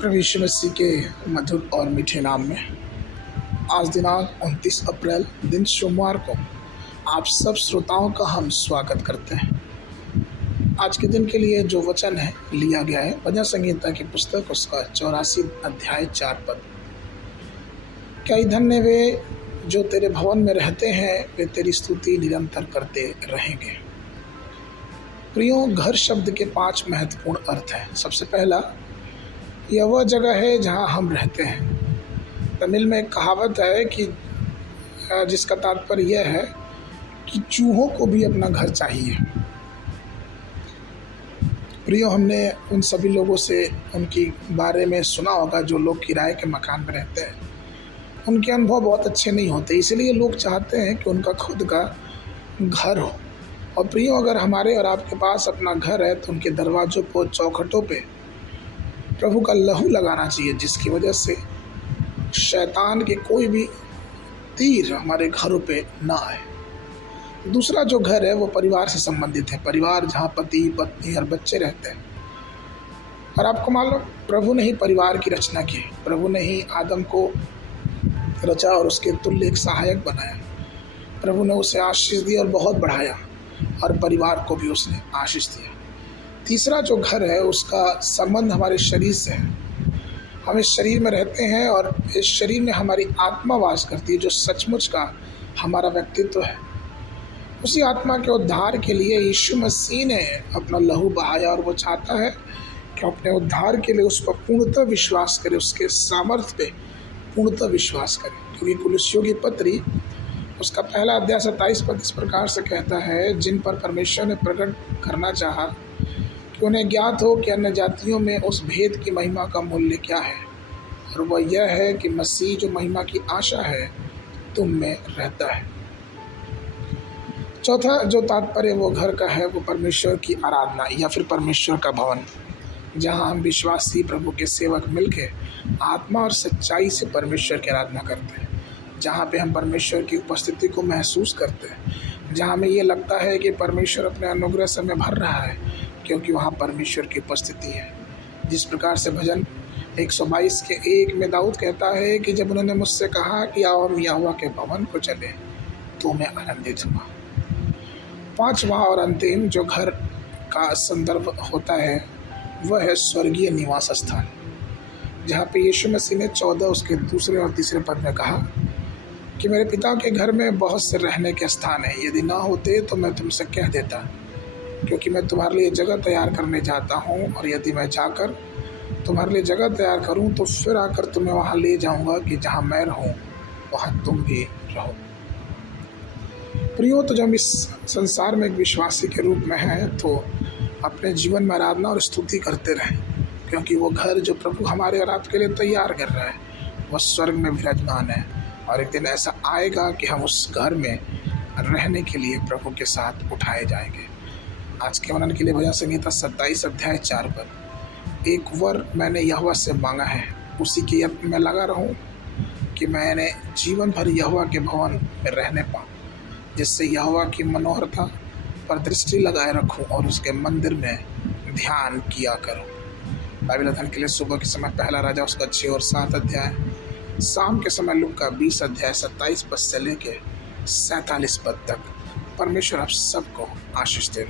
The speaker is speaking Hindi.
प्रभु यीशु मसीह के मधुर और मीठे नाम में आज दिनांक 29 अप्रैल दिन सोमवार को आप सब श्रोताओं का हम स्वागत करते हैं। आज के दिन के लिए जो वचन है लिया गया है भजन संहिता की पुस्तक उसका 84 अध्याय 4 पद। कई धन्य वे जो तेरे भवन में रहते हैं, वे तेरी स्तुति निरंतर करते रहेंगे। प्रियो, घर शब्द के 5 महत्वपूर्ण अर्थ हैं। सबसे पहला, यह वह जगह है जहाँ हम रहते हैं। तमिल में एक कहावत है कि जिसका तात्पर्य यह है कि चूहों को भी अपना घर चाहिए। प्रियो, हमने उन सभी लोगों से उनकी बारे में सुना होगा जो लोग किराए के मकान में रहते हैं। उनके अनुभव बहुत अच्छे नहीं होते, इसलिए लोग चाहते हैं कि उनका खुद का घर हो। और प्रियो, अगर हमारे और आपके पास अपना घर है तो उनके दरवाज़ों पर, चौखटों पे प्रभु का लहू लगाना चाहिए, जिसकी वजह से शैतान के कोई भी तीर हमारे घरों पे ना आए। दूसरा जो घर है वो परिवार से संबंधित है। परिवार जहाँ पति पत्नी और बच्चे रहते हैं। और आपको मालूम, प्रभु ने ही परिवार की रचना की। प्रभु ने ही आदम को रचा और उसके तुल्य एक सहायक बनाया। प्रभु ने उसे आशीष दी और बहुत बढ़ाया, और परिवार को भी उसने आशीष दिया। तीसरा जो घर है उसका संबंध हमारे शरीर से है। हम इस शरीर में रहते हैं और इस शरीर में हमारी आत्मा वास करती है, जो सचमुच का हमारा व्यक्तित्व है। उसी आत्मा के उद्धार के लिए यीशु मसीह ने अपना लहू बहाया, और वो चाहता है कि अपने उद्धार के लिए उस पर पूर्णतः विश्वास करें, उसके सामर्थ्य पे पूर्णतः विश्वास करें। क्योंकि कुलुस्सियों की पत्री उसका पहला अध्याय 27 पद इस प्रकार से कहता है, जिन पर परमेश्वर ने प्रकट करना चाहा कि उन्हें ज्ञात हो कि अन्य जातियों में उस भेद की महिमा का मूल्य क्या है, और वह यह है कि मसीह जो महिमा की आशा है तुम में रहता है। चौथा जो तात्पर्य वो घर का है वो परमेश्वर की आराधना या फिर परमेश्वर का भवन, जहाँ हम विश्वासी प्रभु के सेवक मिलके आत्मा और सच्चाई से परमेश्वर की आराधना करते हैं। जहाँ पे हम परमेश्वर की उपस्थिति को महसूस करते हैं, जहाँ हमें ये लगता है कि परमेश्वर अपने अनुग्रह से हमें भर रहा है, क्योंकि वहाँ परमेश्वर की उपस्थिति है। जिस प्रकार से भजन 122 के 1 में दाऊद कहता है कि जब उन्होंने मुझसे कहा कि आओ हम यहोवा के भवन को चले, तो मैं आनंदित हुआ। पांचवा और अंतिम जो घर का संदर्भ होता है वह है स्वर्गीय निवास स्थान, जहाँ पे यीशु मसीह ने 14 उसके दूसरे और तीसरे पद में कहा कि मेरे पिता के घर में बहुत से रहने के स्थान है, यदि ना होते तो मैं तुमसे कह देता, क्योंकि मैं तुम्हारे लिए जगह तैयार करने जाता हूँ, और यदि मैं जाकर तुम्हारे लिए जगह तैयार करूँ तो फिर आकर तुम्हें वहाँ ले जाऊँगा कि जहाँ मैं रहूँ वहाँ तुम भी रहो। प्रियो, तो जब इस संसार में एक विश्वासी के रूप में है तो अपने जीवन में आराधना और स्तुति करते रहें, क्योंकि वो घर जो प्रभु हमारे और आपके लिए तैयार कर रहा है वह स्वर्ग में विराजमान है। और एक दिन ऐसा आएगा कि हम उस घर में रहने के लिए प्रभु के साथ उठाए जाएंगे। आज के मनन के लिए भजन संहिता 27 अध्याय 4 पर, एक वर मैंने यहोवा से मांगा है, उसी के यत्न में लगा रहूं कि मैंने जीवन भर यहोवा के भवन में रहने पाऊँ, जिससे यहोवा की मनोहरता पर दृष्टि लगाए रखूं और उसके मंदिर में ध्यान किया करूं। बाइबल अध्ययन के लिए सुबह के समय पहला राजा उसका 6 और 7 अध्याय, शाम के समय लूका 20 अध्याय 27 पद से लेके 47 पद तक। परमेश्वर आप सबको आशीष दे।